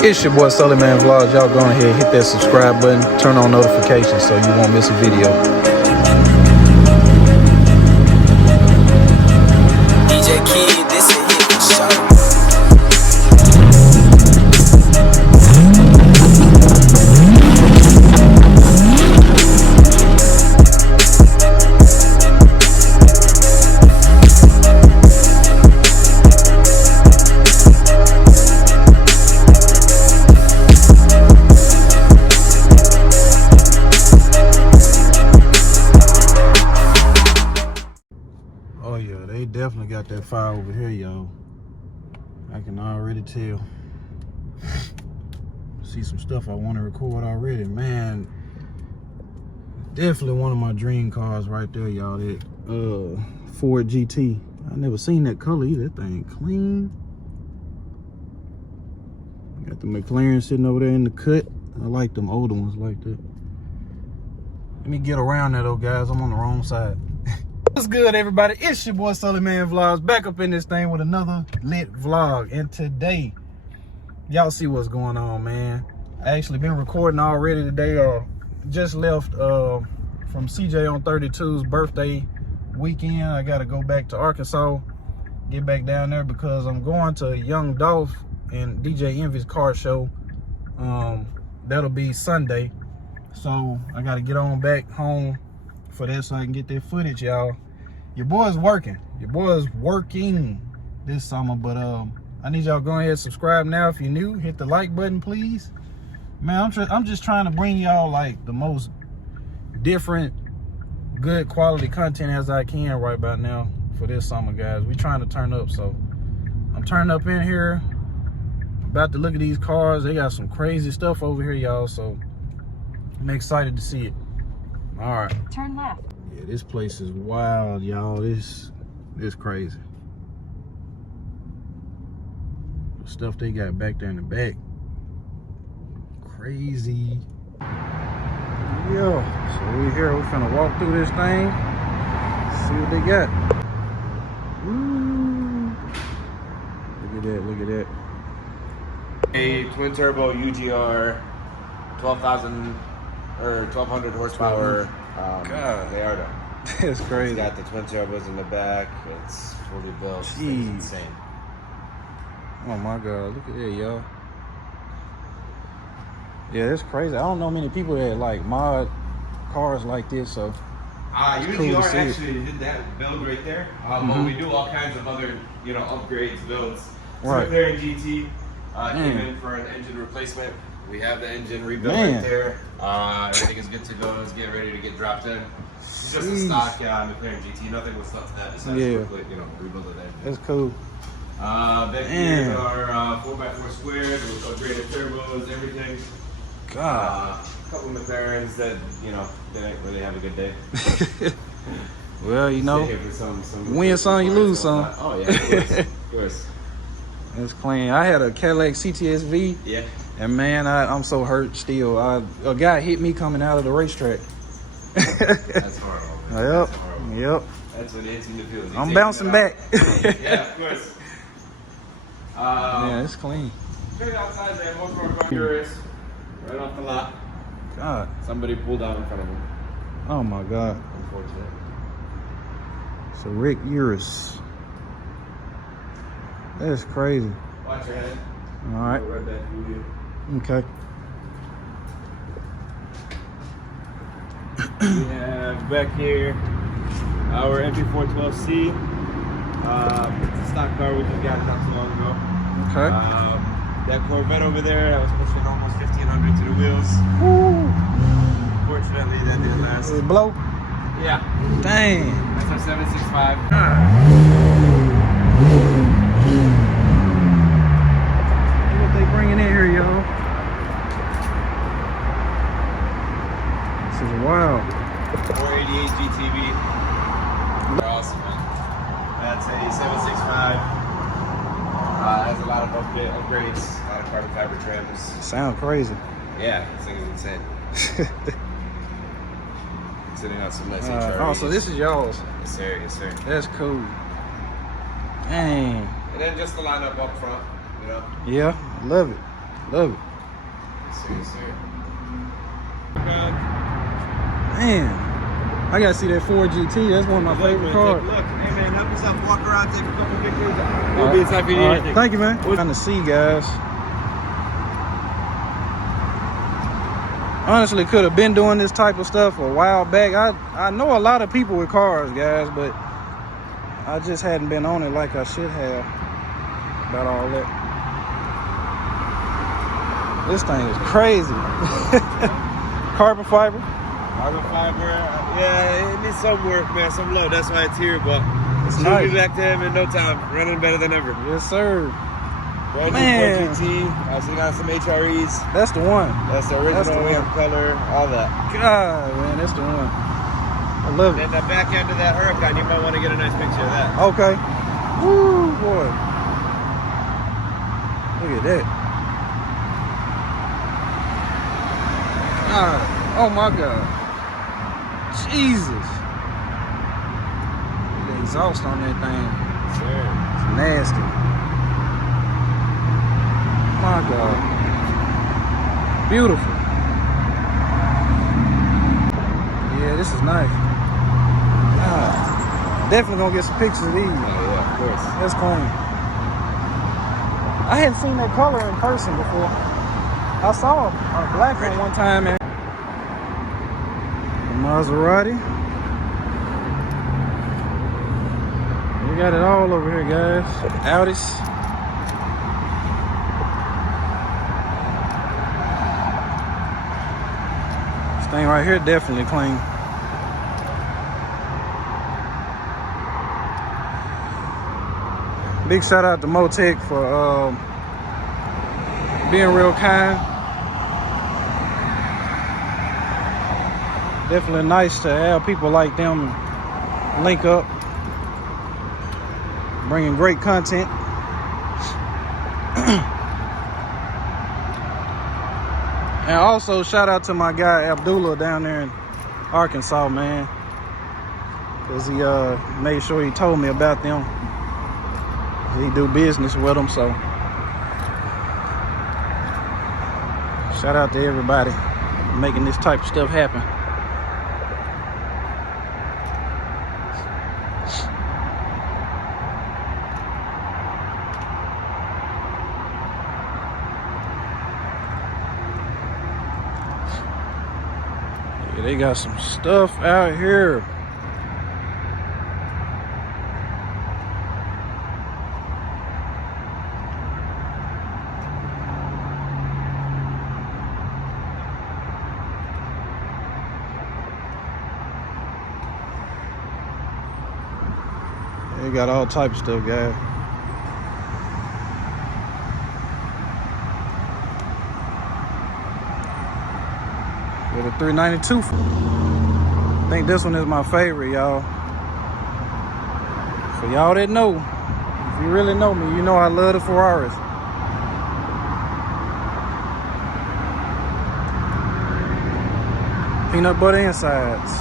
It's your boy Sully Man Vlogs. Y'all go ahead, hit that subscribe button, turn on notifications so you won't miss a video. DJ Kid, this is hit for show. Oh yeah, they definitely got that fire over here, y'all. I can already tell. See some stuff I want to record already, man. Definitely one of my dream cars right there, y'all. That Ford GT. I never seen that color either. That thing clean. Got the Mclaren sitting over there in the cut. I like them older ones like that. Let me get around there though, guys. I'm on the wrong side. What's good, everybody? It's your boy Sully Man Vlogs, back up in this thing with another lit vlog. And today, y'all see what's going on, man. I actually been recording already today. Just left from CJ on 32's birthday weekend. I gotta go back to Arkansas, get back down there because I'm going to Young Dolph and DJ Envy's car show. That'll be Sunday, so I gotta get on back home for that so I can get that footage, y'all. Your boy's working. Your boy's working this summer, but I need y'all go ahead and subscribe now if you're new. Hit the like button, please. Man, I'm just trying to bring y'all like the most different, good quality content as I can right about now for this summer, guys. We trying to turn up, so I'm turning up in here. About to look at these cars. They got some crazy stuff over here, y'all, so I'm excited to see it. All right. Turn left. Yeah, this place is wild, y'all. This crazy. The stuff they got back there in the back. Crazy. Yeah. So we here. We're finna walk through this thing. See what they got. Ooh. Look at that. Look at that. A twin turbo UGR, 12,000 or 1,200 horsepower. God, they are done. That's crazy. It's got the twin turbos in the back. It's fully built. It's insane. Oh my God, look at that, y'all. Yeah, that's crazy. I don't know many people that like mod cars like this, so UGR cool actually did that build right there. But we do all kinds of other, upgrades, builds. Right. Mclaren GT came in for an engine replacement. We have the engine rebuilt right there. Everything is good to go. It's getting ready to get dropped in. It's just a stock McLaren GT. Nothing was done to that. It's rebuild of the engine. That's cool. Back here are 4x4 squares with upgraded turbos, everything. God. A couple McLarens that didn't really have a good day. Well, some win some, you lose some. Oh yeah, of course. That's clean. I had a Cadillac CTS-V. Yeah. And man, I'm so hurt still. A guy hit me coming out of the racetrack. That's horrible. Yep. Yep. That's what it seemed to feel. I'm bouncing back. Yeah, of course. Yeah, it's clean. Straight outside there, most of our cars right off the lot. God. Somebody pulled out in front of him. Oh my God. Unfortunate. So Rick Urus. That's crazy. Watch your head. All right. Right back through you. Okay. We have back here our MP412C. It's a stock car we just got not too long ago. Okay. That Corvette over there, that was pushing almost 1,500 to the wheels. Woo. Fortunately, that didn't last. Did it blow? Yeah. Dang. That's our 765. What they bringing in here, y'all? This is wild. 488 GTV. They're awesome, man. That's a 765. Has a lot of upgrades, a lot of carbon fiber trims. Sound crazy. Yeah, this thing is insane. Sitting on some nice HRVs. Oh, so this is y'all's. Yes, sir. Yes, sir. That's cool. Dang. And then just the lineup up front, Yeah, I love it. Love it. Yes, sir, yes, sir. Man, I gotta see that Ford GT. That's one of my favorite cars. Look, hey man, help yourself. Walk around, take a couple pictures. We'll be inside for you. Right. Thank you, man. Trying to see, guys. Honestly, could have been doing this type of stuff a while back. I know a lot of people with cars, guys, but I just hadn't been on it like I should have about all that. This thing is crazy. Carbon fiber. Carbon fiber. Yeah, it needs some work, man. Some love. That's why it's here, but It's she'll nice. be back to him in no time. Running better than ever. Yes, sir. Brand Man. new Ford GT. I see got some HREs. That's the one. That's the original. That's the We have one. color, all that. God, man, that's the one. I love And it. then the back end of that Huracan, you might want to get a nice picture of that. Okay. Woo, boy. Look at that. God. Oh my God. Jesus. The exhaust on that thing. Sure. It's nasty. My God. Beautiful. Yeah, this is nice. God. Definitely gonna get some pictures of these. Oh yeah, of course. That's clean. I hadn't seen that color in person before. I saw a black one time in a Maserati. We got it all over here, guys. Audis. This thing right here definitely clean. Big shout out to Motek for being real kind. Definitely nice to have people like them link up, bringing great content. And also shout out to my guy Abdullah down there in Arkansas, man, because he made sure he told me about them. He do business with them, so shout out to everybody making this type of stuff happen. Yeah, they got some stuff out here. They got all types of stuff, guys. With a 392. I think this one is my favorite, y'all. For y'all that know, if you really know me, you know I love the Ferraris. Peanut butter insides.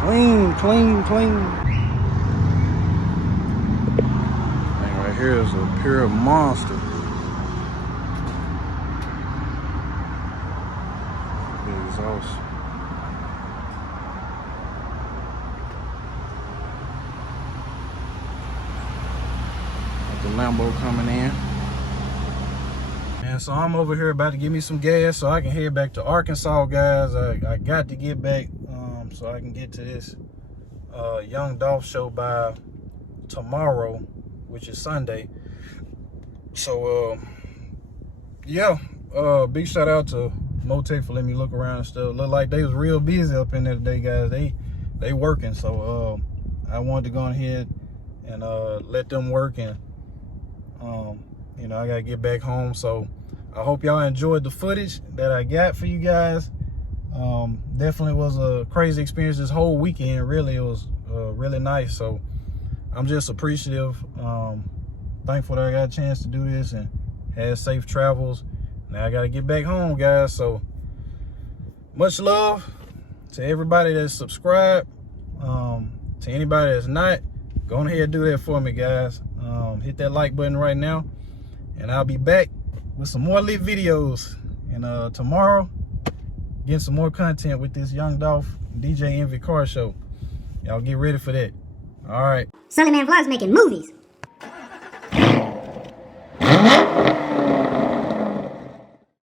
Clean, clean, clean. Thing right here is a pure monster. The exhaust. Got the Lambo coming in. And so I'm over here about to give me some gas so I can head back to Arkansas, guys. I got to get back so I can get to this Young Dolph show by tomorrow, which is Sunday. So yeah, big shout out to Motek for letting me look around and stuff. Look like they was real busy up in there today, guys. They working, so I wanted to go ahead and let them work, and you know, I gotta get back home. So I hope y'all enjoyed the footage that I got for you guys. Definitely was a crazy experience this whole weekend. Really, it was really nice. So I'm just appreciative, thankful that I got a chance to do this and had safe travels. Now I got to get back home, guys. So much love. To everybody that's subscribed, to anybody that's not, go ahead and do that for me, guys. Hit that like button right now, and I'll be back with some more lit videos. And tomorrow, getting some more content with this Young Dolph DJ Envy car show. Y'all get ready for that. All right. Sully Man Vlogs making movies.